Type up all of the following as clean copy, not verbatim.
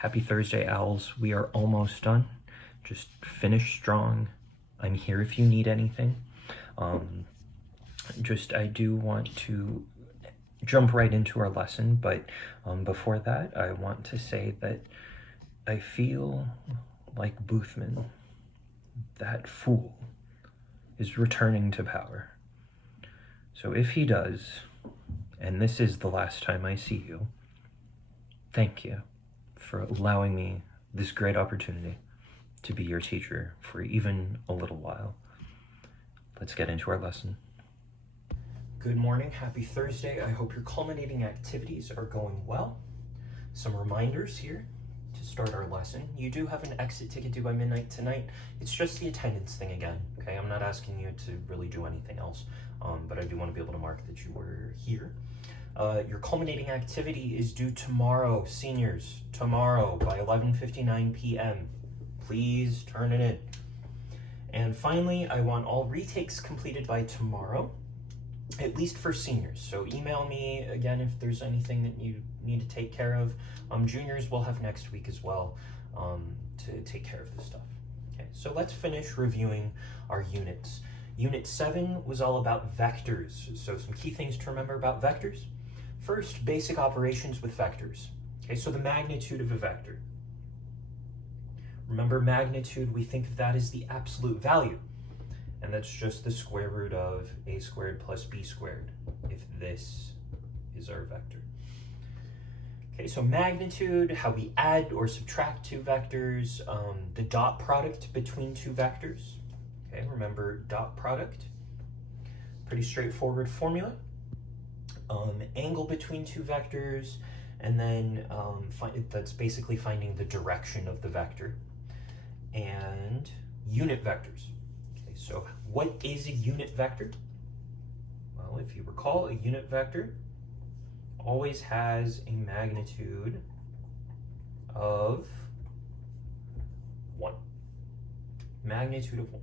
Happy Thursday, Owls. We are almost done. Just finish strong. I'm here if you need anything. I do want to jump right into our lesson, but before that, I want to say that I feel like Boothman, that fool, is returning to power. So if he does, and this is the last time I see you, thank you for allowing me this great opportunity to be your teacher for even a little while. Let's get into our lesson. Good morning, happy Thursday. I hope your culminating activities are going well. Some reminders here to start our lesson. You do have an exit ticket due by midnight tonight. It's just the attendance thing again, okay? I'm not asking you to really do anything else, but I do want to be able to mark that you were here. Your culminating activity is due tomorrow, seniors, tomorrow by 11:59 p.m. Please turn it in. And finally, I want all retakes completed by tomorrow, at least for seniors. So email me again if there's anything that you need to take care of. Juniors will have next week as well to take care of this stuff. Okay, so let's finish reviewing our units. Unit 7 was all about vectors. So some key things to remember about vectors. First, basic operations with vectors. Okay, so the magnitude of a vector. Remember magnitude, we think of that as the absolute value. And that's just the square root of a squared plus b squared, if this is our vector. Okay, so magnitude, how we add or subtract two vectors, the dot product between two vectors. Okay, remember dot product, pretty straightforward formula. Angle between two vectors, and then that's basically finding the direction of the vector. And unit vectors. Okay, so what is a unit vector? Well, if you recall, a unit vector always has a magnitude of 1. Magnitude of 1.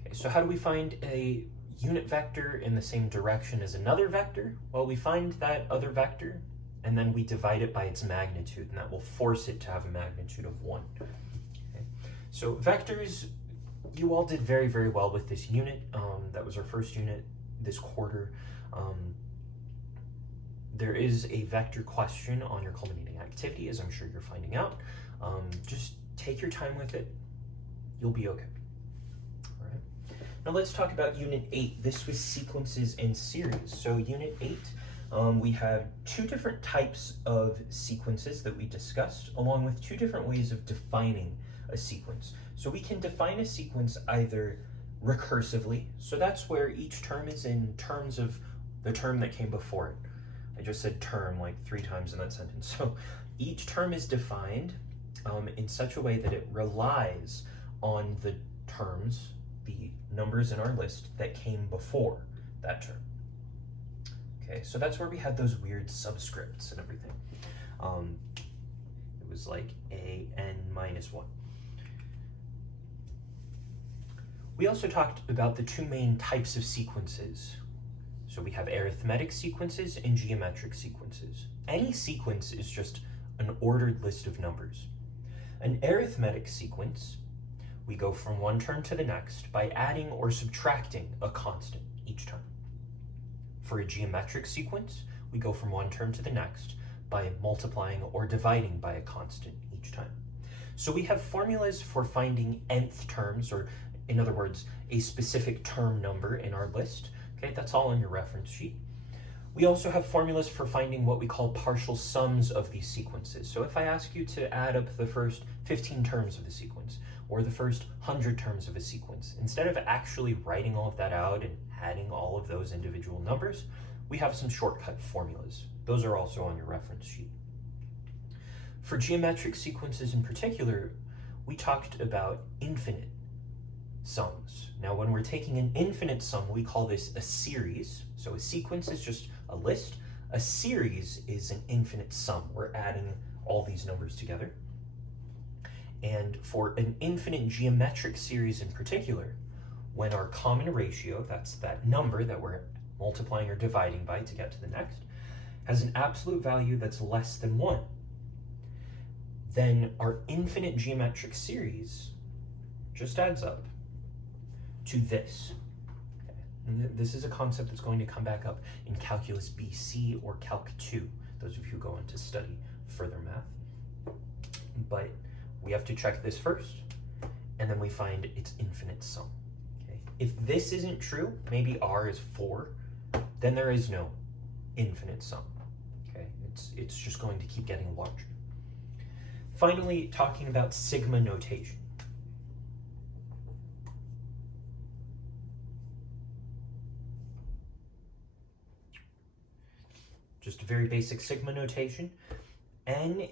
Okay, so how do we find a unit vector in the same direction as another vector? Well, we find that other vector and then we divide it by its magnitude, and that will force it to have a magnitude of 1. Okay. So vectors, you all did very, very well with this unit. That was our first unit this quarter. There is a vector question on your culminating activity, as I'm sure you're finding out. Just take your time with it. You'll be okay. All right. Now let's talk about Unit 8. This was sequences and series. So Unit 8, we have 2 different types of sequences that we discussed, along with 2 different ways of defining a sequence. So we can define a sequence either recursively, so that's where each term is in terms of the term that came before it. I just said term like 3 times in that sentence. So each term is defined in such a way that it relies on the terms, the numbers in our list that came before that term. Okay, so that's where we had those weird subscripts and everything. It was like a(n-1). We also talked about the 2 main types of sequences. So we have arithmetic sequences and geometric sequences. Any sequence is just an ordered list of numbers. An arithmetic sequence, we go from one term to the next by adding or subtracting a constant each term. For a geometric sequence, we go from one term to the next by multiplying or dividing by a constant each time. So we have formulas for finding nth terms, or in other words, a specific term number in our list. Okay, that's all on your reference sheet. We also have formulas for finding what we call partial sums of these sequences. So if I ask you to add up the first 15 terms of the sequence, or the first 100 terms of a sequence, instead of actually writing all of that out and adding all of those individual numbers, we have some shortcut formulas. Those are also on your reference sheet. For geometric sequences in particular, we talked about infinite sums. Now, when we're taking an infinite sum, we call this a series. So a sequence is just a list. A series is an infinite sum. We're adding all these numbers together. And for an infinite geometric series in particular, when our common ratio, that's that number that we're multiplying or dividing by to get to the next, has an absolute value that's less than 1, then our infinite geometric series just adds up to this. Okay. And this is a concept that's going to come back up in Calculus BC or Calc 2, those of you who go on to study further math. But we have to check this first, and then we find its infinite sum. Okay. If this isn't true, maybe r is 4, then there is no infinite sum. Okay. It's just going to keep getting larger. Finally, talking about sigma notation. Just a very basic sigma notation. N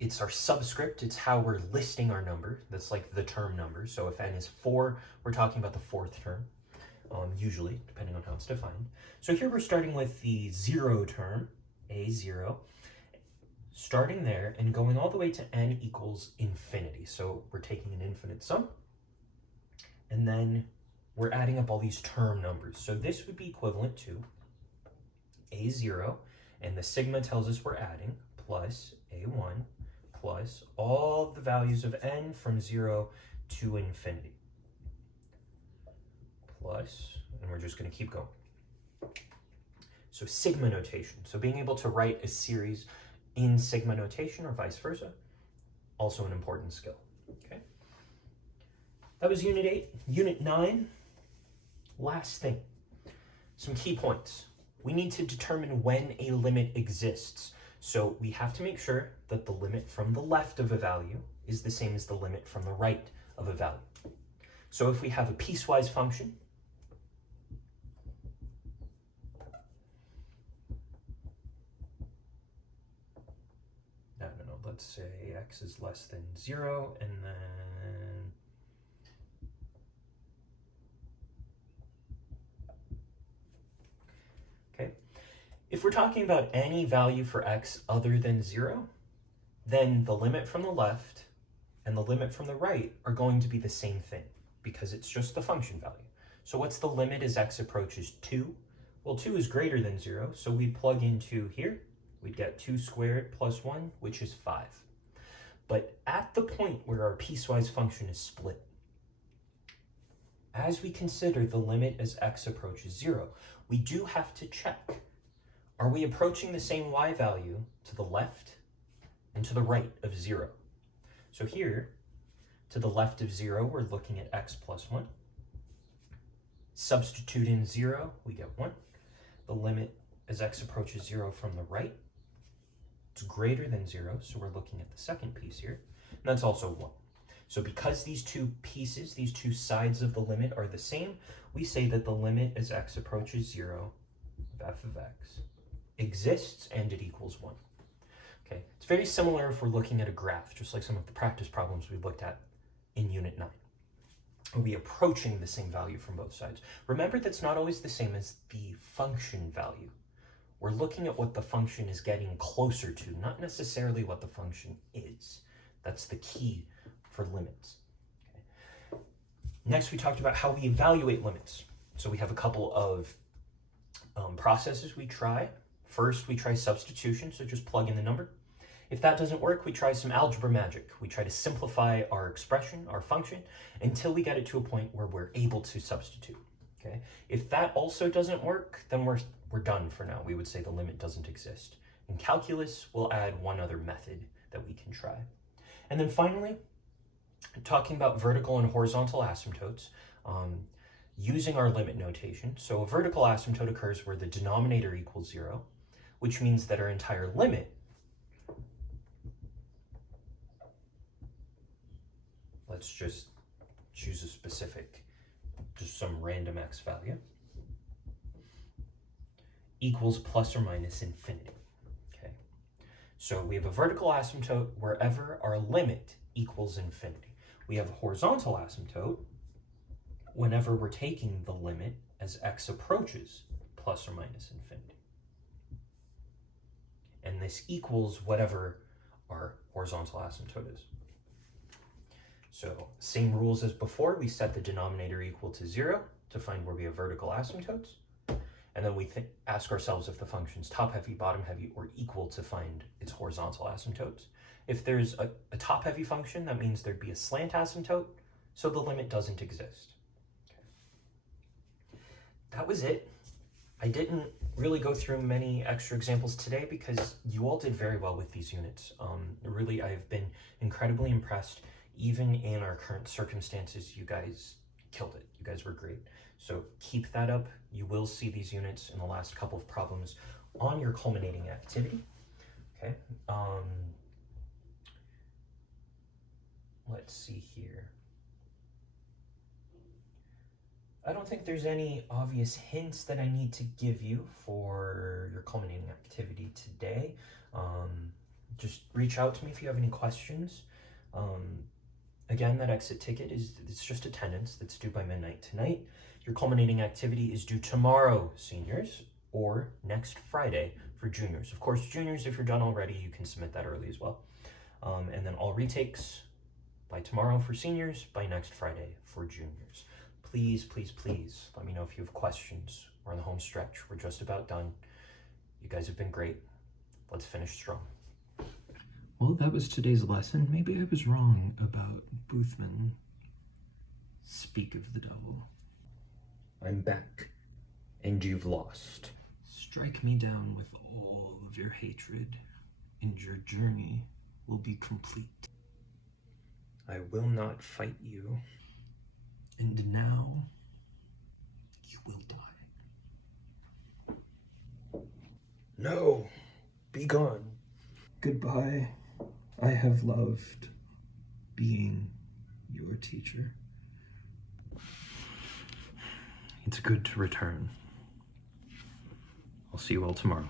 it's our subscript. It's how we're listing our number. That's like the term number. So if n is 4, we're talking about the 4th term, usually, depending on how it's defined. So here we're starting with the 0 term, a0, starting there and going all the way to n equals infinity. So we're taking an infinite sum, and then we're adding up all these term numbers. So this would be equivalent to a0, and the sigma tells us we're adding, plus a1, plus all the values of n from 0 to infinity, plus, and we're just going to keep going. So sigma notation. So being able to write a series in sigma notation or vice versa, also an important skill. Okay. That was Unit 8. Unit 9, last thing, some key points. We need to determine when a limit exists. So we have to make sure that the limit from the left of a value is the same as the limit from the right of a value. So if we have a piecewise function, let's say x is less than 0, and then okay. If we're talking about any value for x other than 0, then the limit from the left and the limit from the right are going to be the same thing because it's just the function value. So what's the limit as x approaches 2? Well, 2 is greater than 0, so we plug in 2 here. We'd get 2 squared plus 1, which is 5. But at the point where our piecewise function is split, as we consider the limit as x approaches 0, we do have to check, are we approaching the same y value to the left and to the right of 0? So here, to the left of 0, we're looking at x plus 1. Substitute in 0, we get 1. The limit as x approaches 0 from the right, it's greater than 0, so we're looking at the second piece here, and that's also 1. So because these two pieces, these two sides of the limit are the same, we say that the limit as x approaches 0 of f of x exists and it equals 1. Okay, it's very similar if we're looking at a graph, just like some of the practice problems we looked at in Unit 9. We'll be approaching the same value from both sides. Remember, that's not always the same as the function value. We're looking at what the function is getting closer to, not necessarily what the function is. That's the key for limits. Okay. Next, we talked about how we evaluate limits. So we have a couple of processes we try. First, we try substitution, so just plug in the number. If that doesn't work, we try some algebra magic. We try to simplify our expression, our function, until we get it to a point where we're able to substitute. Okay. If that also doesn't work, then we're done for now. We would say the limit doesn't exist. In calculus, we'll add one other method that we can try. And then finally, talking about vertical and horizontal asymptotes, using our limit notation. So a vertical asymptote occurs where the denominator equals 0, which means that our entire limit, let's just choose a specific, just some random x value, equals plus or minus infinity. Okay, so we have a vertical asymptote wherever our limit equals infinity. We have a horizontal asymptote whenever we're taking the limit as x approaches plus or minus infinity. And this equals whatever our horizontal asymptote is. So same rules as before, we set the denominator equal to 0 to find where we have vertical asymptotes. And then we ask ourselves if the function's top heavy, bottom heavy, or equal to find its horizontal asymptotes. If there's a top-heavy function, that means there'd be a slant asymptote, so the limit doesn't exist. Okay. That was it. I didn't really go through many extra examples today because you all did very well with these units. Really, I've been incredibly impressed. Even in our current circumstances, you guys killed it. You guys were great. So keep that up. You will see these units in the last couple of problems on your culminating activity. Okay. Let's see here. I don't think there's any obvious hints that I need to give you for your culminating activity today. Just reach out to me if you have any questions. Again, that exit ticket it's just attendance that's due by midnight tonight. Your culminating activity is due tomorrow, seniors, or next Friday for juniors. Of course, juniors, if you're done already, you can submit that early as well. And then all retakes by tomorrow for seniors, by next Friday for juniors. Please, please, please let me know if you have questions. We're on the home stretch. We're just about done. You guys have been great. Let's finish strong. Well, that was today's lesson. Maybe I was wrong about Boothman. Speak of the devil. I'm back, and you've lost. Strike me down with all of your hatred, and your journey will be complete. I will not fight you. And now, you will die. No, be gone. Goodbye. I have loved being your teacher. It's good to return. I'll see you all tomorrow.